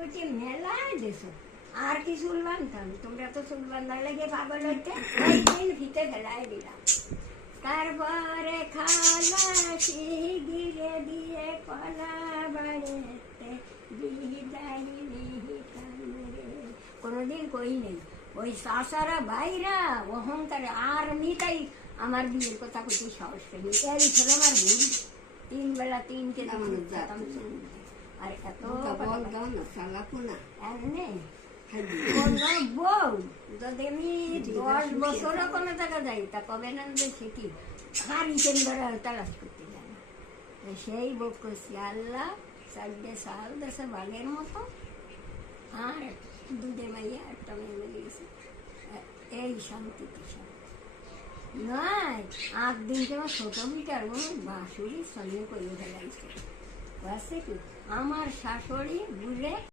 বলছি মেলায় দেশ আর কি চুল বাঁধতাম, তোমরা তো চুল বাঁধার লেগে পাগল হইতে, ওই দিন ফিতে ফেলাই দিলাম। তারপরে খালাসি গিরে দিয়ে কলা বাড়িতে বিদায় নিতাম রে। কোনোদিন কই নেই, ওই চাচারা বাইরা অহংকারে আর নিতাই আমার বিয়ের কথা কইতে সাহস পাইনি। এই ছিল আমার ভুল, 3 বেলা 3 কেজি দুধ খেতাম চুল। আর এত বল দাও না, চালাকো না। এমনি কোনো বউ যদি আমি 10 বছরও কোনো জায়গা যাই, তা কবে না যে সে কি হারি কেন্দ্রে তালাশ করতে যায় না। সেই বউ করছি আল্লাহ 4 সাল দেশে বাঘের মতো, আর 2 মাইয়া 1টা মেয়ে মিলে গেছে। এই শান্তি পেশা নয়। 8 দিনকে আমার ছোট মিটার বাঁশুড়ির সঙ্গে করে ফেলাইছে। কি আমার শাশুড়ি বুঝে